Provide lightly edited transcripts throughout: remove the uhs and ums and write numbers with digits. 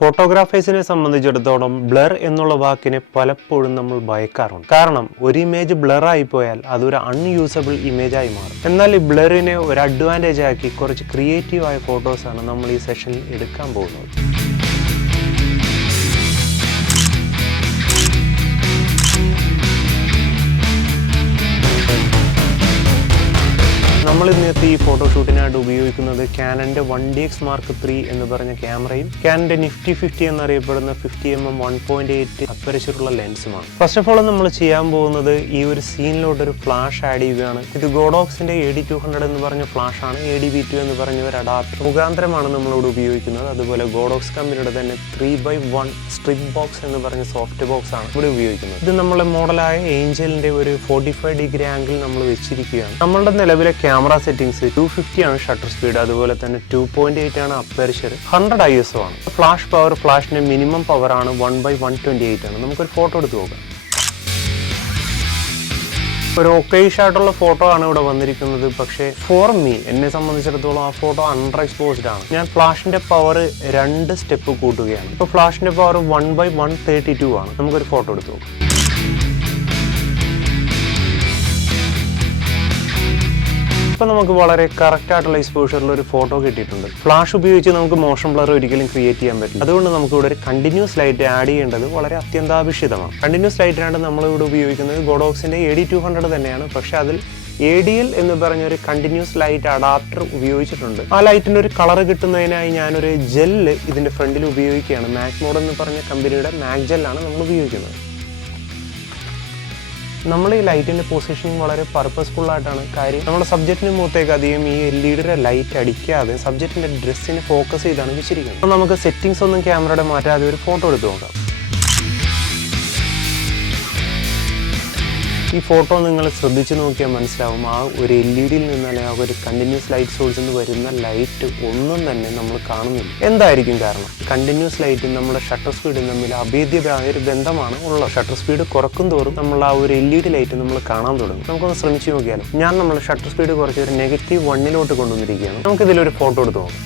ഫോട്ടോഗ്രാഫേഴ്സിനെ സംബന്ധിച്ചിടത്തോളം ബ്ലർ എന്നുള്ള വാക്കിനെ പലപ്പോഴും നമ്മൾ ഭയക്കാറുണ്ട്. കാരണം ഒരു ഇമേജ് ബ്ലർ ആയി പോയാൽ അതൊരു അൺയൂസബിൾ ഇമേജ് ആയി മാറും. എന്നാൽ ഈ ബ്ലറിനെ ഒരു അഡ്വാൻറ്റേജ് ആക്കി കുറച്ച് ക്രിയേറ്റീവായ ഫോട്ടോസാണ് നമ്മൾ ഈ സെഷനിൽ എടുക്കാൻ പോകുന്നത്. നമ്മൾ ഇന്നത്തെ ഈ ഫോട്ടോഷൂട്ടിനായിട്ട് ഉപയോഗിക്കുന്നത് കാനന്റെ 1DX Mark III എന്ന് പറഞ്ഞ ക്യാമറയും കാനന്റെ Nifty 50 എന്നറിയപ്പെടുന്ന 50mm 1.8 അപ്പർച്ചറുള്ള ലെൻസുമാണ്. ഫസ്റ്റ് ഓഫ് ഓൾ നമ്മൾ ചെയ്യാൻ പോകുന്നത് ഈ ഒരു സീനിലോട്ട് ഒരു ഫ്ലാഷ് ആഡ് ചെയ്യുകയാണ്. ഇത് ഗോഡോക്സിന്റെ AD200 എന്ന് പറഞ്ഞ ഫ്ലാഷ് ആണ്. AD-V2 എന്ന് പറഞ്ഞ ഒരു അഡാപ്റ്റർ മുഖാന്തരമാണ് നമ്മളിവിടെ ഉപയോഗിക്കുന്നത്. അതുപോലെ ഗോഡോക്സ് കമ്പനിയുടെ തന്നെ 3x1 സ്ട്രിപ്പ് ബോക്സ് എന്ന് പറഞ്ഞ സോഫ്റ്റ് ബോക്സ് ആണ് ഇവിടെ ഉപയോഗിക്കുന്നത്. ഇത് നമ്മളെ മോഡലായ ഏഞ്ചലിന്റെ ഒരു 45 ഡിഗ്രി ആംഗിൾ നമ്മൾ വെച്ചിരിക്കുകയാണ്. നമ്മളുടെ നിലവിലെ ക്യാമറ സെറ്റിംഗ്സ് 250 ആണ് ഷട്ടർ സ്പീഡ്, അതുപോലെ തന്നെ 2.8 ആണ് അപ്പർച്ചർ, 100 ISO ആണ്. ഫ്ലാഷ് പവർ, ഫ്ലാഷിന്റെ മിനിമം പവർ ആണ് 1/128 ആണ്. നമുക്കൊരു ഫോട്ടോ എടുത്ത് നോക്കാം. ഒരു ഓക്കേഷ് ആയിട്ടുള്ള ഫോട്ടോ ആണ് ഇവിടെ വന്നിരിക്കുന്നത്. പക്ഷേ ഫോർ മീ, എന്നെ സംബന്ധിച്ചിടത്തോളം ആ ഫോട്ടോ അണ്ടർ എക്സ്പോസ്ഡ് ആണ്. ഞാൻ ഫ്ലാഷിന്റെ പവർ 2 സ്റ്റെപ്പ് കൂട്ടുകയാണ്. ഇപ്പോൾ ഫ്ലാഷിന്റെ പവർ 1/132 ആണ്. നമുക്കൊരു ഫോട്ടോ എടുത്ത് നോക്കാം. ഇപ്പൊ നമുക്ക് വളരെ കറക്റ്റ് ആയിട്ടുള്ള എക്സ്പോഷറിൽ ഒരു ഫോട്ടോ കിട്ടിയിട്ടുണ്ട്. ഫ്ലാഷ് ഉപയോഗിച്ച് നമുക്ക് മോഷൻ ബ്ലർ ഒരിക്കലും ക്രിയേറ്റ് ചെയ്യാൻ പറ്റില്ല. അതുകൊണ്ട് നമുക്ക് ഇവിടെ ഒരു കണ്ടിന്യൂസ് ലൈറ്റ് ആഡ് ചെയ്യേണ്ടത് വളരെ അത്യന്താപേക്ഷിതമാണ്. കണ്ടിന്യൂസ് ലൈറ്റിനാണ് നമ്മളിവിടെ ഉപയോഗിക്കുന്നത് ഗോഡോക്സിന്റെ AD200 തന്നെയാണ്. പക്ഷെ അതിൽ ADL എന്ന് പറഞ്ഞൊരു കണ്ടിന്യൂസ് ലൈറ്റ് അഡാപ്റ്റർ ഉപയോഗിച്ചിട്ടുണ്ട്. ആ ലൈറ്റിന് ഒരു കളർ കിട്ടുന്നതിനായി ഞാനൊരു ജെല്ല് ഇതിന്റെ ഫ്രണ്ടിൽ ഉപയോഗിക്കുകയാണ്. മാക് മോഡ് എന്ന് പറഞ്ഞ കമ്പനിയുടെ മാക് ജെല്ലാണ് നമ്മൾ ഉപയോഗിക്കുന്നത്. നമ്മൾ ഈ ലൈറ്റിന്റെ പൊസിഷനിങ് വളരെ പർപ്പസ്ഫുൾ ആയിട്ടാണ്. കാര്യം നമ്മുടെ സബ്ജക്റ്റിന് മുഖത്തേക്ക് അധികം ഈ LED ലൈറ്റ് അടിക്കാതെ സബ്ജക്റ്റിന്റെ ഡ്രസ്സിനെ ഫോക്കസ് ചെയ്താണ് വെച്ചിരിക്കുന്നത്. അപ്പോൾ നമുക്ക് സെറ്റിംഗ്സ് ഒന്നും ക്യാമറയുടെ മാറ്റാതെ ഒരു ഫോട്ടോ എടുത്ത് നോക്കാം. ഈ ഫോട്ടോ നിങ്ങൾ ശ്രദ്ധിച്ചു നോക്കിയാൽ മനസ്സിലാവും, ആ ഒരു LED നിന്ന് അല്ലെങ്കിൽ ആ ഒരു കണ്ടിന്യൂസ് ലൈറ്റ് സോഴ്സിൽ നിന്ന് വരുന്ന ലൈറ്റ് ഒന്നും തന്നെ നമ്മൾ കാണുന്നില്ല. എന്തായിരിക്കും കാരണം? കണ്ടിന്യൂസ് ലൈറ്റും നമ്മുടെ ഷട്ടർ സ്പീഡും തമ്മിൽ അഭേദ്യമായ ഒരു ബന്ധമാണ് ഉള്ളത്. ഷട്ടർ സ്പീഡ് കുറക്കും തോറും നമ്മൾ ആ ഒരു LED ലൈറ്റ് നമ്മൾ കാണാൻ തുടങ്ങും. നമുക്കൊന്ന് ശ്രമിച്ചു നോക്കിയാലോ. ഞാൻ നമ്മൾ ഷട്ടർ സ്പീഡ് കുറച്ച് ഒരു -1 കൊണ്ടുവന്നിരിക്കുകയാണ്. നമുക്കിതിലൊരു ഫോട്ടോ എടുത്ത് നോക്കാം.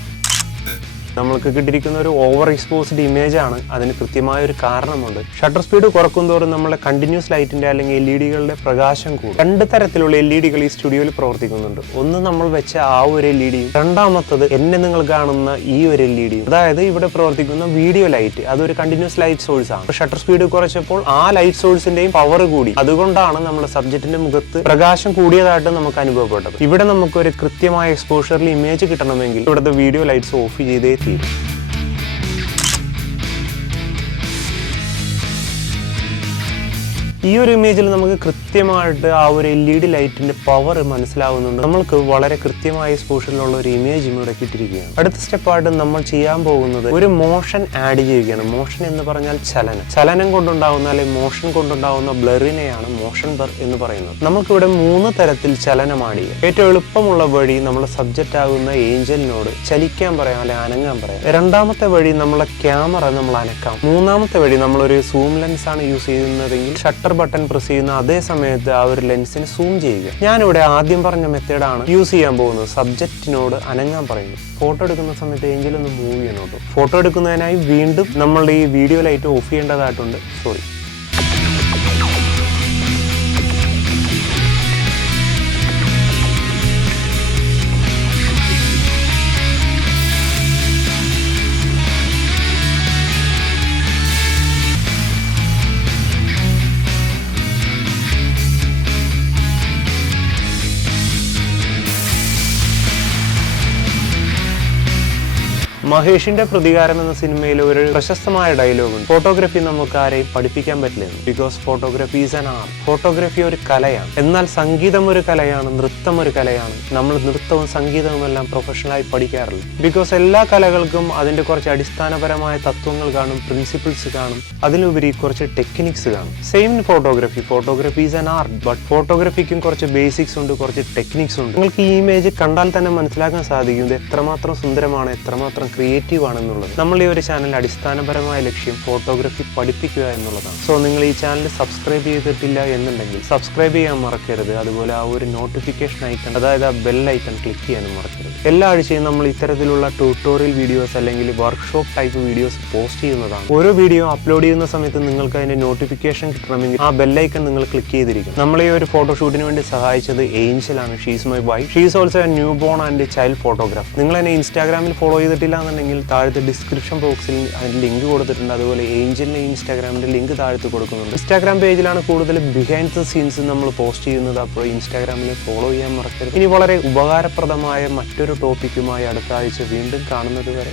നമ്മൾക്ക് കിട്ടിയിരിക്കുന്ന ഒരു ഓവർ എക്സ്പോസ്ഡ് ഇമേജ് ആണ്. അതിന് കൃത്യമായ ഒരു കാരണമുണ്ട്. ഷട്ടർ സ്പീഡ് കുറക്കും തോറും നമ്മളെ കണ്ടിന്യൂസ് ലൈറ്റിന്റെ അല്ലെങ്കിൽ LEDകളുടെ പ്രകാശം കൂടും. 2 തരത്തിലുള്ള LEDകൾ ഈ സ്റ്റുഡിയോയിൽ പ്രവർത്തിക്കുന്നുണ്ട്. ഒന്ന് നമ്മൾ വെച്ച ആ ഒരു LEDയും, രണ്ടാമത്തത് എന്നെ നിങ്ങൾ കാണുന്ന ഈ ഒരു LEDയും. അതായത് ഇവിടെ പ്രവർത്തിക്കുന്ന വീഡിയോ ലൈറ്റ്, അതൊരു കണ്ടിന്യൂസ് ലൈറ്റ് സോഴ്സ് ആണ്. ഷട്ടർ സ്പീഡ് കുറച്ചപ്പോൾ ആ ലൈറ്റ് സോഴ്സിന്റെയും പവർ കൂടി. അതുകൊണ്ടാണ് നമ്മുടെ സബ്ജക്റ്റിന്റെ മുഖത്ത് പ്രകാശം കൂടിയതായിട്ട് നമുക്ക് അനുഭവപ്പെട്ടത്. ഇവിടെ നമുക്കൊരു കൃത്യമായ എക്സ്പോഷറിൽ ഇമേജ് കിട്ടണമെങ്കിൽ ഇവിടുത്തെ വീഡിയോ ലൈറ്റ്സ് ഓഫ് ചെയ്തേ തീരും. ഈ ഒരു ഇമേജിൽ നമുക്ക് കൃത്യമായിട്ട് ആ ഒരു LED ലൈറ്റിന്റെ പവർ മനസ്സിലാവുന്നുണ്ട്. നമ്മൾക്ക് വളരെ കൃത്യമായ എക്സ്പോഷറിലുള്ള ഒരു ഇമേജ് ഇവിടെ കിട്ടിയിരിക്കുകയാണ്. അടുത്ത സ്റ്റെപ്പായിട്ട് നമ്മൾ ചെയ്യാൻ പോകുന്നത് ഒരു മോഷൻ ആഡ് ചെയ്യുകയാണ്. മോഷൻ എന്ന് പറഞ്ഞാൽ ചലനം കൊണ്ടുണ്ടാവുന്ന അല്ലെങ്കിൽ മോഷൻ കൊണ്ടുണ്ടാവുന്ന ബ്ലറിനെയാണ് മോഷൻ ബ്ലർ എന്ന് പറയുന്നത്. നമുക്കിവിടെ 3 തരത്തിൽ ചലനം ആഡ് ചെയ്യാം. ഏറ്റവും എളുപ്പമുള്ള വഴി നമ്മുടെ സബ്ജക്റ്റ് ആകുന്ന ഏഞ്ചലിനോട് ചലിക്കാൻ പറയാം അല്ലെങ്കിൽ അനങ്ങാൻ പറയാം. രണ്ടാമത്തെ വഴി നമ്മളെ ക്യാമറ നമ്മൾ അനക്കാം. മൂന്നാമത്തെ വഴി നമ്മളൊരു സൂം ലെൻസ് ആണ് യൂസ് ചെയ്യുന്നതെങ്കിൽ ഷട്ടർ ബട്ടൺ പ്രസ് ചെയ്യുന്ന അതേ സമയത്ത് ആ ഒരു ലെൻസിന് സൂം ചെയ്യുക. ഞാനിവിടെ ആദ്യം പറഞ്ഞ മെത്തേഡാണ് യൂസ് ചെയ്യാൻ പോകുന്നത്. സബ്ജക്റ്റിനോട് അനങ്ങാൻ പറയുന്നു. ഫോട്ടോ എടുക്കുന്ന സമയത്ത് ഏഞ്ചൽ ഒന്ന് മൂവ് ചെയ്യണം കേട്ടോ. ഫോട്ടോ എടുക്കുന്നതിനായി വീണ്ടും നമ്മൾ ഈ വീഡിയോ ലൈറ്റ് ഓഫ് ചെയ്യേണ്ടതായിട്ടുണ്ട്. സോറി. മഹേഷിന്റെ പ്രതികാരം എന്ന സിനിമയിൽ ഒരു പ്രശസ്തമായ ഡയലോഗ് ഉണ്ട്. ഫോട്ടോഗ്രാഫി നമുക്ക് ആരെയും പഠിപ്പിക്കാൻ പറ്റില്ല. Because photography is an art. Photography ഒരു കലയാണ്. എന്നാൽ സംഗീതം ഒരു കലയാണ്, നൃത്തം ഒരു കലയാണ്. നമ്മൾ നൃത്തവും സംഗീതവും എല്ലാം പ്രൊഫഷണലായി പഠിക്കാറില്ല. ബിക്കോസ് എല്ലാ കലകൾക്കും അതിന്റെ കുറച്ച് അടിസ്ഥാനപരമായ തത്വങ്ങൾ കാണും, പ്രിൻസിപ്പിൾസ് കാണും, അതിലുപരി കുറച്ച് ടെക്നിക്സ് കാണും. Same photography. Photography is an art, but ഫോട്ടോഗ്രാഫിക്കും കുറച്ച് ബേസിക്സ് ഉണ്ട്, കുറച്ച് ടെക്നിക്സ് ഉണ്ട്. നിങ്ങൾക്ക് ഈ ഇമേജ് കണ്ടാൽ തന്നെ മനസ്സിലാക്കാൻ സാധിക്കും ഇത് എത്രമാത്രം സുന്ദരമാണ്, എത്രമാത്രം ക്രിയേറ്റീവ് ആണെന്നുള്ളത്. നമ്മൾ ഈ ഒരു ചാനൽ അടിസ്ഥാനപരമായ ലക്ഷ്യം ഫോട്ടോഗ്രാഫി പഠിപ്പിക്കുക എന്നുള്ളതാണ്. സോ നിങ്ങൾ ഈ ചാനൽ സബ്സ്ക്രൈബ് ചെയ്തിട്ടില്ല എന്നുണ്ടെങ്കിൽ സബ്സ്ക്രൈബ് ചെയ്യാൻ മറക്കരുത്. അതുപോലെ ആ ഒരു നോട്ടിഫിക്കേഷൻ ഐക്കൺ, അതായത് ആ ബെൽ ഐക്കൺ ക്ലിക്ക് ചെയ്യാനും മറക്കരുത്. എല്ലാ ആഴ്ചയും നമ്മൾ ഇത്തരത്തിലുള്ള ട്യൂട്ടോറിയൽ വീഡിയോസ് അല്ലെങ്കിൽ വർക്ക്ഷോപ്പ് ടൈപ്പ് വീഡിയോസ് പോസ്റ്റ് ചെയ്യുന്നതാണ്. ഓരോ വീഡിയോ അപ്ലോഡ് ചെയ്യുന്ന സമയത്ത് നിങ്ങൾക്ക് അതിന്റെ നോട്ടിഫിക്കേഷൻ കിട്ടണമെങ്കിൽ ആ ബെൽ ഐക്കൺ നിങ്ങൾ ക്ലിക്ക് ചെയ്തിരിക്കും. നമ്മളെ ഈ ഒരു ഫോട്ടോഷൂട്ടിന് വേണ്ടി സഹായിച്ചത് ഏഞ്ചലാണ്. She's my wife. She's also a newborn and child photographer. നിങ്ങൾ എന്നെ ഇൻസ്റ്റാഗ്രാമിൽ ഫോളോ ചെയ്തിട്ടില്ല എന്നുണ്ടെങ്കിൽ താഴത്തെ ഡിസ്ക്രിപ്ഷൻ ബോക്സിൽ അതിന്റെ ലിങ്ക് കൊടുത്തിട്ടുണ്ട്. അതുപോലെ ഏഞ്ചലിന്റെ ഇൻസ്റ്റാഗ്രാമിന്റെ ലിങ്ക് താഴത്ത് കൊടുക്കുന്നുണ്ട്. ഇൻസ്റ്റാഗ്രാം പേജിലാണ് കൂടുതൽ ബിഹൈൻഡ് ദ സീൻസ് നമ്മൾ പോസ്റ്റ് ചെയ്യുന്നത്. അപ്പോൾ ഇൻസ്റ്റാഗ്രാമിൽ ഫോളോ ചെയ്യാൻ മറക്കരുത്. ഇനി വളരെ ഉപകാരപ്രദമായ മറ്റൊരു ടോപ്പിക്കുമായി അടുത്ത ആഴ്ച വീണ്ടും കാണുന്നത് വരെ